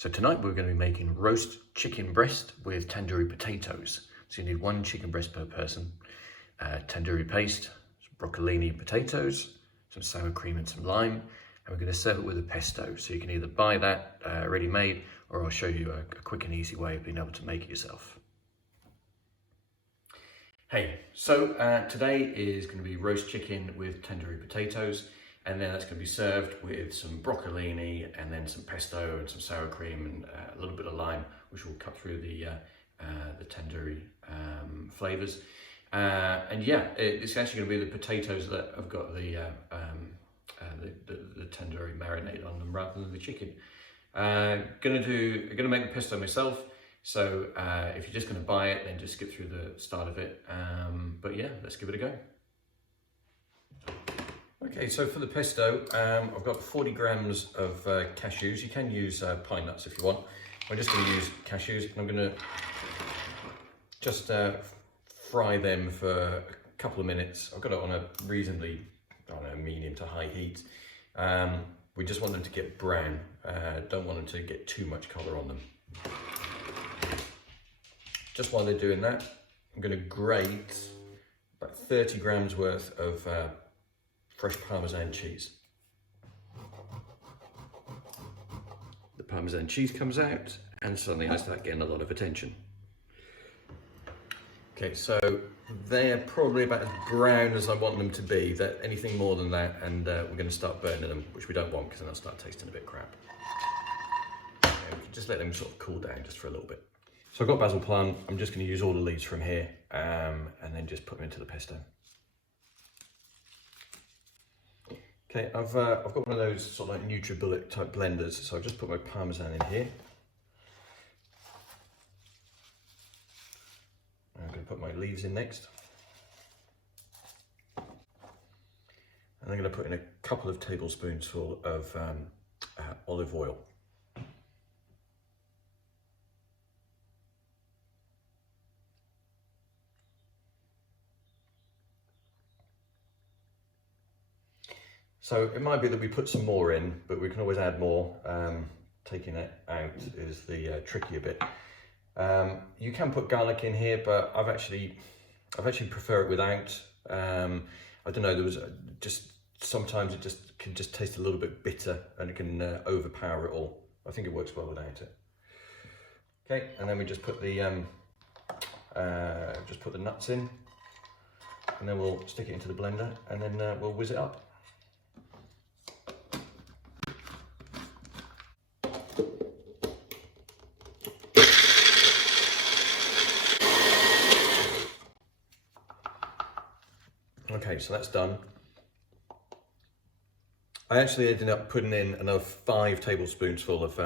So tonight we're going to be making roast chicken breast with tandoori potatoes. So you need 1 chicken breast per person, tandoori paste, some broccolini potatoes, some sour cream and some lime, and we're going to serve it with a pesto. So you can either buy that ready made, or I'll show you a quick and easy way of being able to make it yourself. Hey, so today is going to be roast chicken with tandoori potatoes, and then that's going to be served with some broccolini and then some pesto and some sour cream and a little bit of lime, which will cut through the tandoori flavors. And yeah, it's actually going to be the potatoes that have got the tandoori marinade on them rather than the chicken. I'm gonna make the pesto myself. So if you're just going to buy it, then just skip through the start of it. But yeah, let's give it a go. Okay, so for the pesto, I've got 40 grams of cashews. You can use pine nuts if you want. I'm just going to use cashews. I'm going to just fry them for a couple of minutes. I've got it on a reasonably, I don't know, medium to high heat. We just want them to get brown. Don't want them to get too much colour on them. Just while they're doing that, I'm going to grate about 30 grams worth of fresh Parmesan cheese. The Parmesan cheese comes out and suddenly I start getting a lot of attention. Okay, so they're probably about as brown as I want them to be. That anything more than that, and we're going to start burning them, which we don't want because then they'll start tasting a bit crap. Okay, we can just let them sort of cool down just for a little bit. So I've got basil plant. I'm just going to use all the leaves from here and then just put them into the pesto. Okay, I've got one of those sort of like NutriBullet type blenders, so I've just put my Parmesan in here. I'm going to put my leaves in next. And I'm going to put in a couple of tablespoons full of olive oil. So it might be that we put some more in, but we can always add more. Taking it out is the trickier bit. You can put garlic in here, but I've actually prefer it without. I don't know. There was sometimes it can taste a little bit bitter, and it can overpower it all. I think it works well without it. Okay, and then we just put the nuts in, and then we'll stick it into the blender, and then we'll whiz it up. Okay, so that's done. I actually ended up putting in another 5 tablespoons full of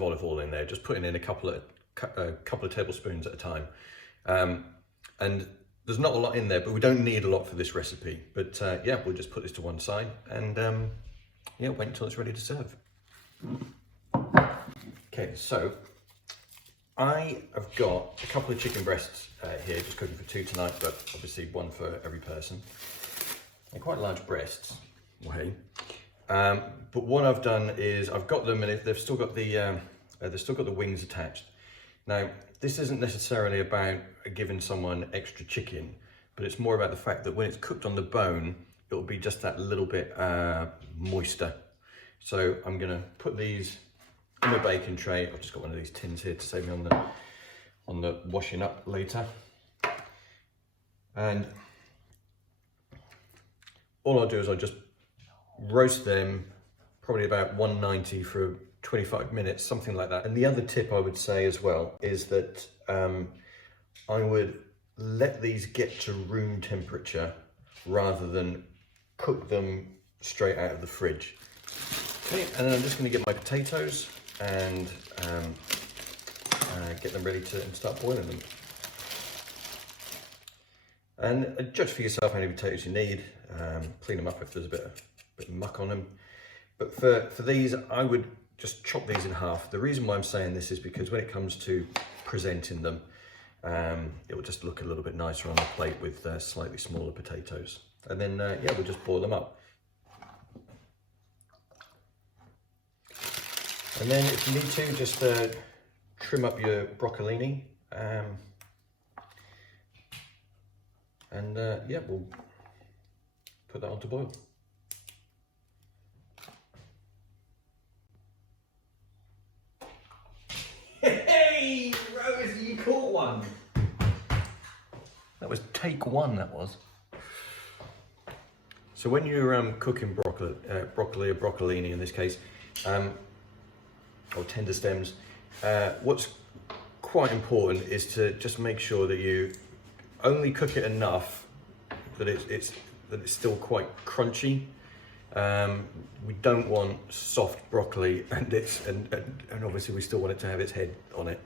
olive oil in there, just putting in a couple of tablespoons at a time. And there's not a lot in there, but we don't need a lot for this recipe. But yeah, we'll just put this to one side and yeah, wait until it's ready to serve. Okay, so I have got a couple of chicken breasts here, just cooking for 2 tonight, but obviously 1 for every person. They're quite large breasts, way. But what I've done is I've got them, and they've still got the wings attached. Now, this isn't necessarily about giving someone extra chicken, but it's more about the fact that when it's cooked on the bone, it'll be just that little bit moister. So I'm gonna put these in my baking tray. I've just got one of these tins here to save me on the washing up later. And all I'll do is I'll just roast them probably about 190 for 25 minutes, something like that. And the other tip I would say as well is that I would let these get to room temperature rather than cook them straight out of the fridge. Okay, and then I'm just going to get my potatoes and get them ready to start boiling them. And judge for yourself how many potatoes you need. Clean them up if there's a bit of muck on them. But for these, I would just chop these in half. The reason why I'm saying this is because when it comes to presenting them, it will just look a little bit nicer on the plate with slightly smaller potatoes. And then, yeah, we'll just boil them up. And then if you need to, just trim up your broccolini. Yeah, we'll put that on to boil. Hey, Rose, you caught one. That was take one, that was. So when you're cooking broccoli or broccolini in this case, or tender stems, what's quite important is to just make sure that you only cook it enough that it's still quite crunchy. We don't want soft broccoli and obviously we still want it to have its head on it.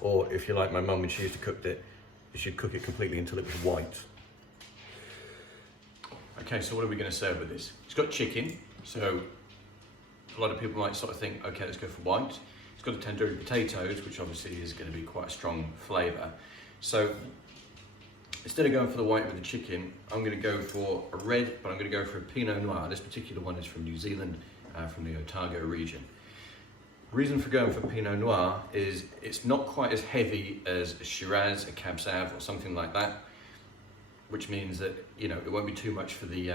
Or if you're like my mum when she used to cook it, you should cook it completely until it was white. Okay, so what are we going to serve with this? It's got chicken, so a lot of people might sort of think, okay, let's go for white. It's got the tandoori potatoes, which obviously is going to be quite a strong flavour. So instead of going for the white with the chicken, I'm going to go for a red, but I'm going to go for a Pinot Noir. This particular one is from New Zealand, from the Otago region. Reason for going for Pinot Noir is it's not quite as heavy as a Shiraz, a Cab Sav, or something like that, which means that, you know, it won't be too much for the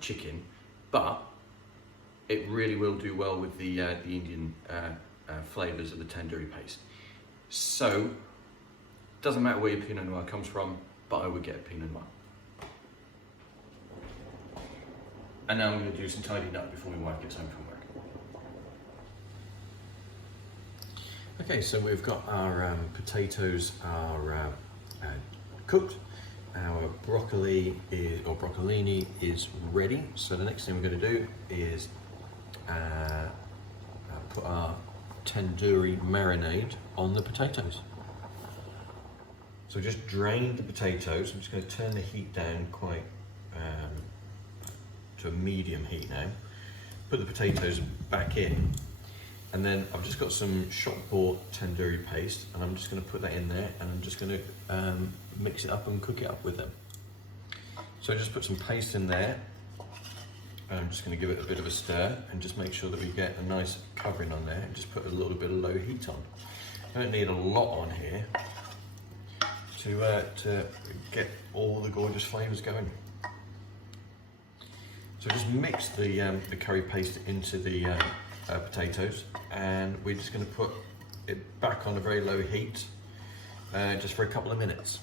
chicken, but it really will do well with the Indian flavours of the tandoori paste. So, doesn't matter where your Pinot Noir comes from, but I would get a Pinot Noir. And now I'm going to do some tidying up before my wife gets home from work. Okay, so we've got our potatoes are cooked. Our broccolini is ready. So the next thing we're going to do is put our tandoori marinade on the potatoes. So just drain the potatoes. I'm just going to turn the heat down quite to a medium heat now. Put the potatoes back in, and then I've just got some shop bought tandoori paste, and I'm just going to put that in there, and I'm just going to mix it up and cook it up with them. So I just put some paste in there, and I'm just going to give it a bit of a stir and just make sure that we get a nice covering on there, and just put a little bit of low heat on. I don't need a lot on here to get all the gorgeous flavours going. So just mix the curry paste into the potatoes, and we're just going to put it back on a very low heat just for a couple of minutes.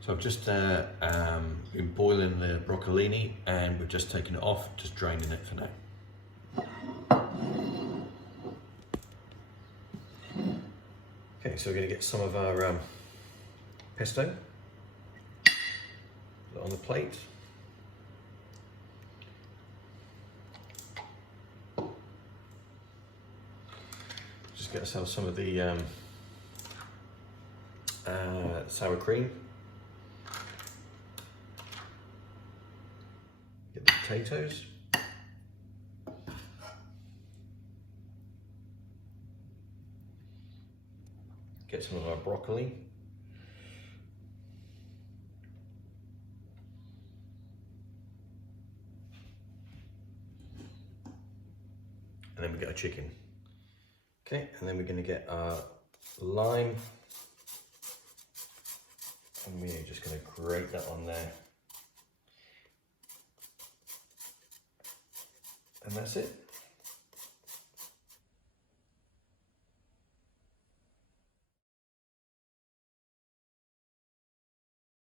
So I've just been boiling the broccolini, and we're just taking it off, just draining it for now. Okay, so we're going to get some of our pesto on the plate. Just get ourselves some of the sour cream. Get the potatoes. Get some of our broccoli. And then we get our chicken. Okay, and then we're going to get our lime, and we're just going to grate that on there. And that's it.